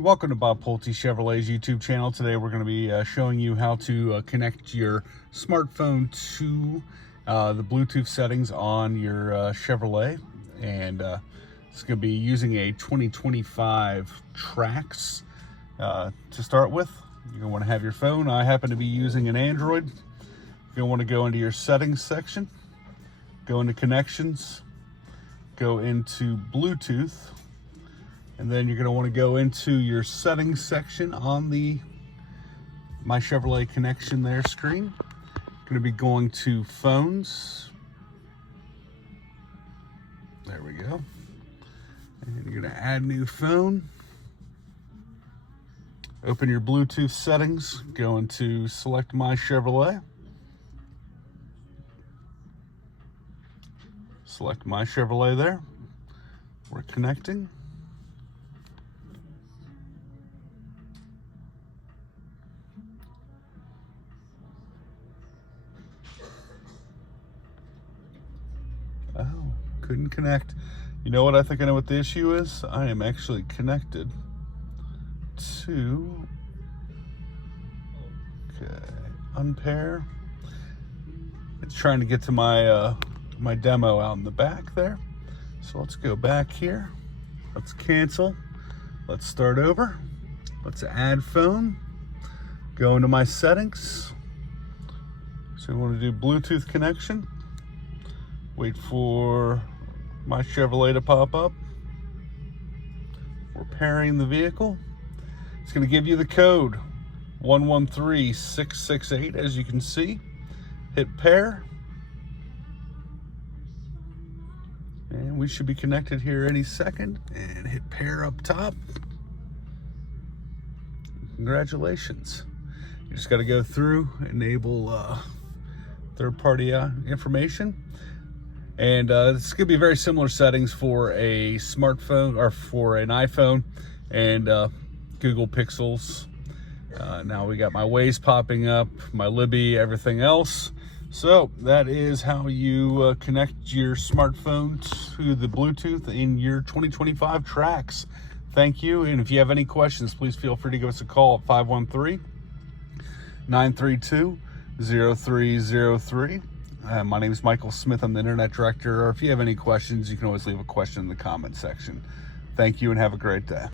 Welcome to Bob Pulte Chevrolet's YouTube channel. Today we're going to be showing you how to connect your smartphone to the Bluetooth settings on your Chevrolet. And it's going to be using a 2025 Trax to start with. You're going to want to have your phone. I happen to be using an Android. You're going to want to go into your settings section, go into connections, go into Bluetooth. And then you're going to want to go into your settings section on the My Chevrolet connection there screen. Going to be going to phones. There we go. And you're going to add new phone. Open your Bluetooth settings. Go into select My Chevrolet. Select My Chevrolet there. We're connecting. Oh, couldn't connect. You know what? I think I know what the issue is. I am actually connected to, okay, unpair. It's trying to get to my my demo out in the back there. So let's go back here. Let's cancel. Let's start over. Let's add phone. Go into my settings. So we want to do Bluetooth connection. Wait for My Chevrolet to pop up. We're pairing the vehicle. It's going to give you the code 113668, as you can see. Hit pair. And we should be connected here any second. And hit pair up top. Congratulations. You just got to go through, enable third-party information. And this is going to be very similar settings for a smartphone or for an iPhone and Google Pixels. Now we got my Waze popping up, my Libby, everything else. So that is how you connect your smartphone to the Bluetooth in your 2025 Trax. Thank you. And if you have any questions, please feel free to give us a call at 513-932-0303. My name is Michael Smith. I'm the Internet Director. Or if you have any questions, you can always leave a question in the comment section. Thank you and have a great day.